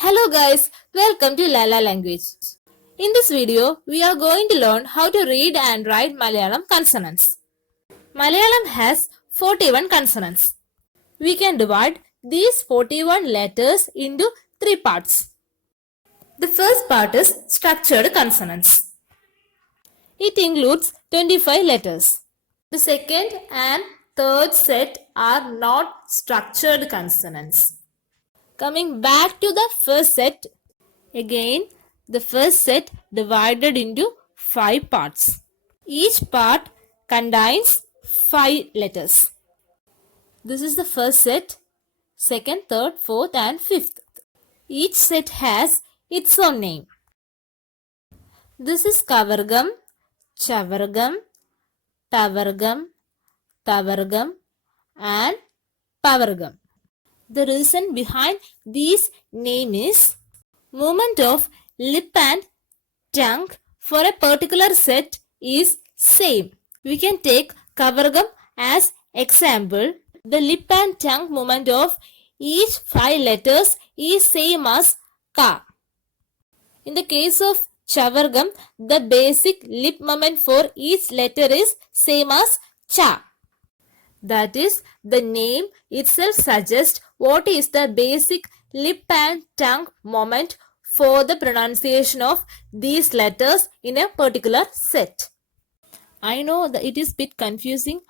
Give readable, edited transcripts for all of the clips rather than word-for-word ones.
Hello guys, welcome to Lala Language. In this video, we are going to learn how to read and write Malayalam consonants. Malayalam has 41 consonants. We can divide these 41 letters into three parts. The first part is structured consonants. It includes 25 letters. The second and third set are not structured consonants. Coming back to the first set, again the first set divided into 5 parts. Each part contains 5 letters. This is the first set, second, third, fourth and fifth. Each set has its own name. This is Kavargam, Chavargam, Tavargam, Tavargam and Pavargam. The reason behind these names is movement of lip and tongue for a particular set is same. We can take Kavargam as example. The lip and tongue movement of each 5 letters is same as Ka. In the case of Chavargam, the basic lip movement for each letter is same as Cha. That is, the name itself suggests what is the basic lip and tongue movement for the pronunciation of these letters in a particular set. I know that it is a bit confusing,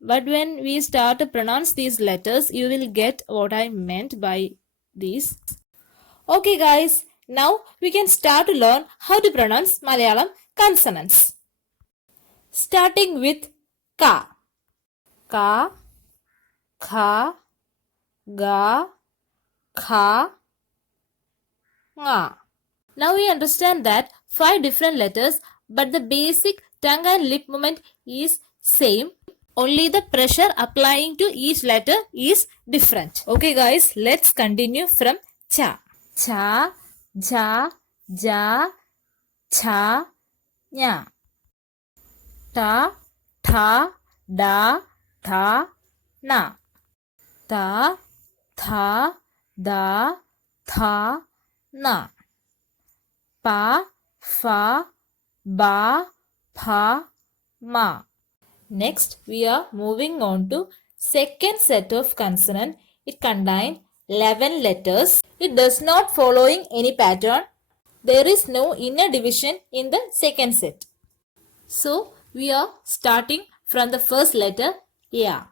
but when we start to pronounce these letters, you will get what I meant by these. Okay guys, now we can start to learn how to pronounce Malayalam consonants. Starting with Ka. Ka, Kha, Ga, Kha, Nga. Now we understand that 5 different letters, but the basic tongue and lip movement is same. Only the pressure applying to each letter is different. Okay guys, let's continue from Cha. Cha, Ja, Ja, Cha, Nya. Ta, Tha, Da, Tha, Na. Ta, Tha, Da, Tha, Na. Pa, Fa, Ba, Pha, Ma. Next, we are moving on to second set of consonant. It contains 11 letters. It does not following any pattern. There is no inner division in the second set. So, we are starting from the first letter Ya.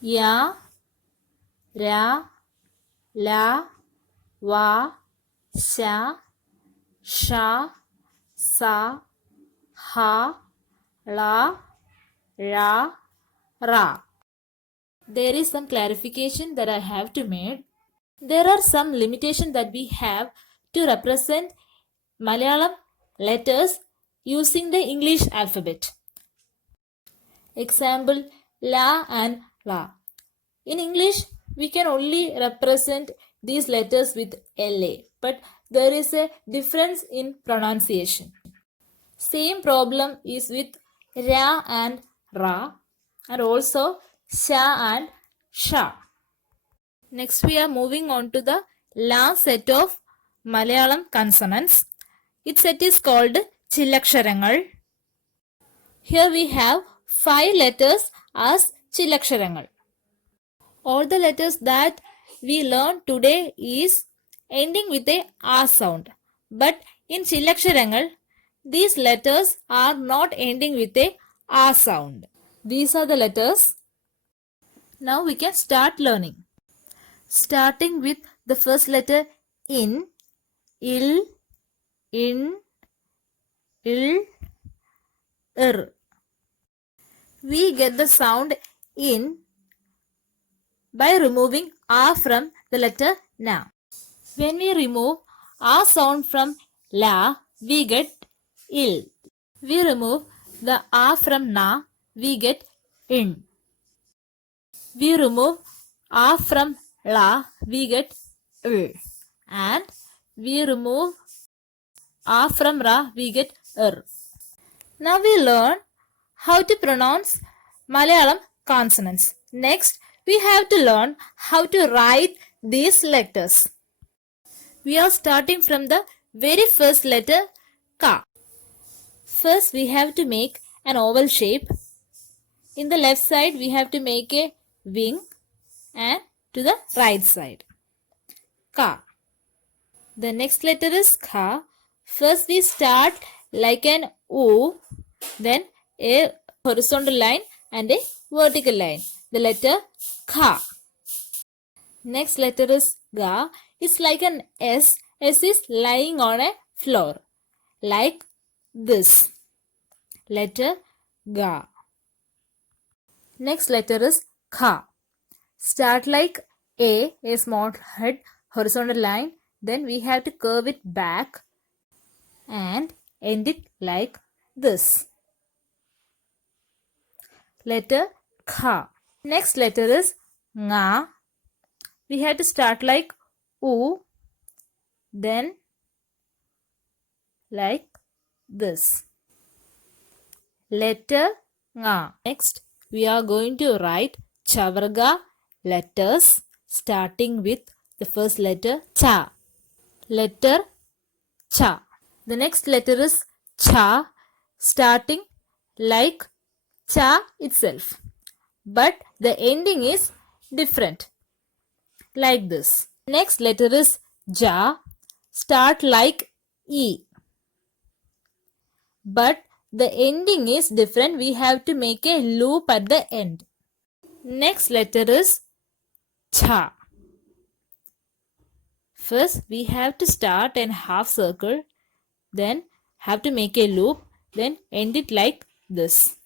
Ya, Ra, La, Va, Sha, Sha, Sa, Ha, La, Ra, Ra. There is some clarification that I have to make. There are some limitations that we have to represent Malayalam letters using the English alphabet. Example, La and La. In English, we can only represent these letters with LA, but there is a difference in pronunciation. Same problem is with Ra and Ra, and also Sha and Sha. Next, we are moving on to the last set of Malayalam consonants. Its set is called Chillaksharangal. Here we have 5 letters as Chillaksharangal. All the letters that we learn today is ending with a R sound. But in Chillaksharangal, these letters are not ending with a R sound. These are the letters. Now we can start learning. Starting with the first letter In, Il, In, Il, Ir. We get the sound In by removing R from the letter Na. When we remove R sound from La, we get Il. We remove the R from Na, we get In. We remove R from La, we get Il. And we remove R from Ra, we get Ir. Now we learn how to pronounce Malayalam consonants. Next, we have to learn how to write these letters. We are starting from the very first letter Ka. First we have to make an oval shape. In the left side we have to make a wing and to the right side. Ka. The next letter is Kha. First we start like an O, then a horizontal line and a vertical line. The letter Kha. Next letter is Ga. It's like an S. S is lying on a floor. Like this. Letter Ga. Next letter is Kha. Start like a small head, horizontal line. Then we have to curve it back and end it like this. Letter Kha. Next letter is Nga. We have to start like U, then like this. Letter Nga. Next, we are going to write Chavarga letters starting with the first letter Cha. Letter Cha. The next letter is Cha, starting like Cha itself, but the ending is different, like this. Next letter is Ja, start like E, but the ending is different. We have to make a loop at the end. Next letter is Cha. First we have to start a half circle, then have to make a loop, then end it like this.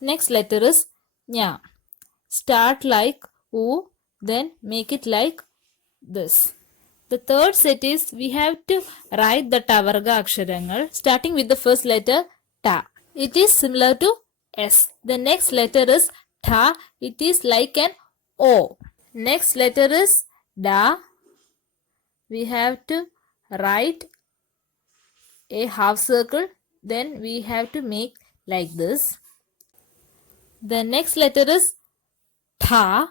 Next letter is Nya. Start like U, then make it like this. The third set is we have to write the Tavarga Aksharangal starting with the first letter Ta. It is similar to S. The next letter is Ta. It is like an O. Next letter is Da. We have to write a half circle, then we have to make like this. The next letter is Tha.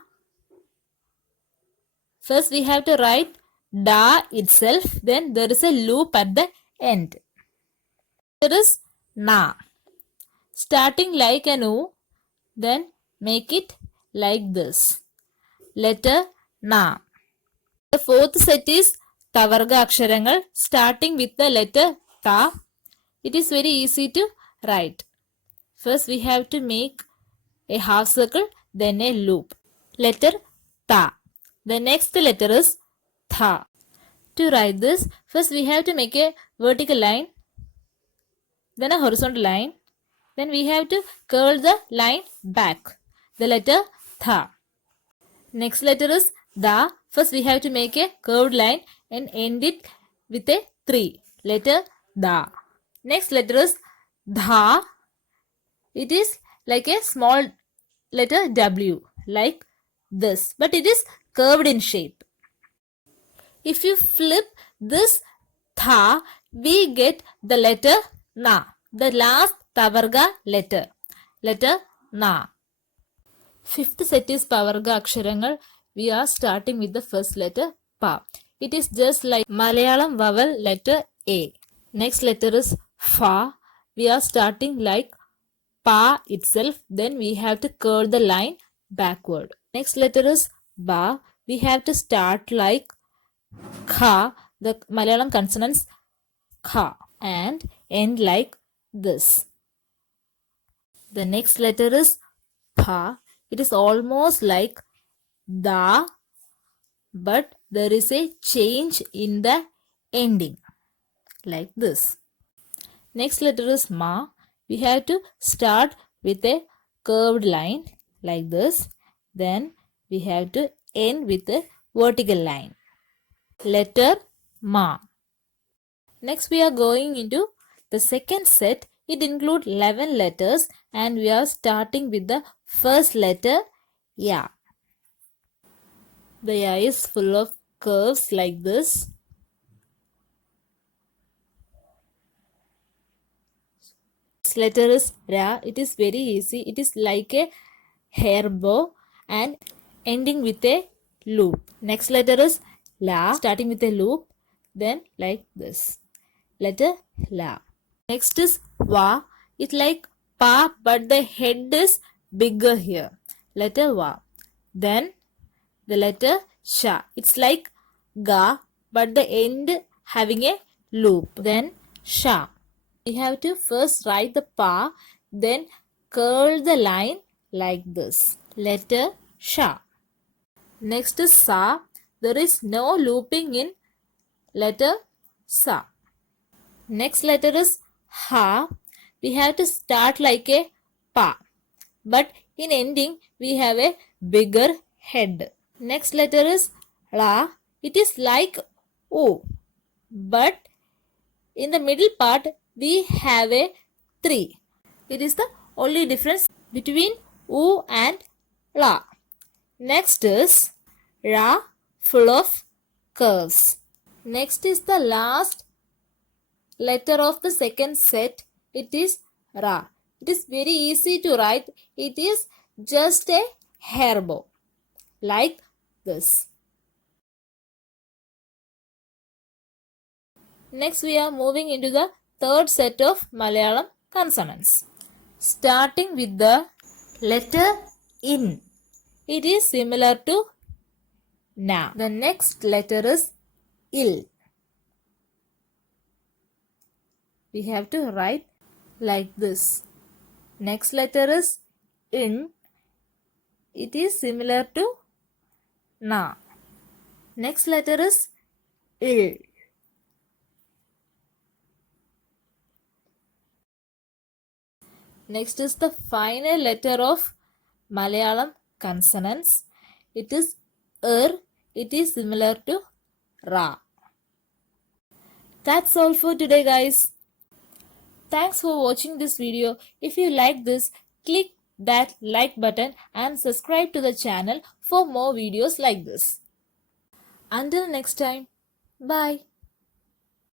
First we have to write Da itself, then there is a loop at the end. There is Na. Starting like an U, then make it like this. Letter Na. The fourth set is Tavarga Aksharangal starting with the letter Ta. It is very easy to write. First we have to make a half circle, then a loop. Letter Ta. The next letter is Tha. To write this, first we have to make a vertical line, then a horizontal line, then we have to curl the line back. The letter Tha. Next letter is Da. First we have to make a curved line and end it with a 3. Letter Da. Next letter is Dha. It is like a small letter W, like this, but it is curved in shape. If you flip this Tha, we get the letter Na, the last Tavarga letter. Letter Na. Fifth set is Pavarga Aksharangal. We are starting with the first letter Pa. It is just like Malayalam vowel letter A. Next letter is Fa. We are starting like Pa itself. Then we have to curl the line backward. Next letter is Ba. We have to start like Kha, the Malayalam consonants Kha, and end like this. The next letter is Pa. It is almost like Da, but there is a change in the ending, like this. Next letter is Ma. We have to start with a curved line like this. Then we have to end with a vertical line. Letter Ma. Next we are going into the second set. It includes 11 letters and we are starting with the first letter Ya. The Ya is full of curves like this. Next letter is Ra. It is very easy. It is like a hair bow and ending with a loop. Next letter is la, starting with a loop, then like this. Letter la. Next is va. It like pa, but the head is bigger here. Letter va. Then the letter sha. It's like ga, but the end having a loop. Then sha. We have to first write the pa, then curl the line like this. Letter sha. Next is sa. There is no looping in letter sa. Next letter is ha. We have to start like a pa, but in ending we have a bigger head. Next letter is la. It is like o, but in the middle part we have a 3. It is the only difference between o and la. Next is ra, full of curves. Next is the last letter of the second set. It is ra. It is very easy to write. It is just a hair bow like this. Next we are moving into the third set of Malayalam consonants. Starting with the letter in. It is similar to na. The next letter is il. We have to write like this. Next letter is in. It is similar to na. Next letter is il. Next is the final letter of Malayalam consonants. It is It is similar to ra. That's all for today, guys. Thanks for watching this video. If you like this, click that like button and subscribe to the channel for more videos like this. Until next time, bye.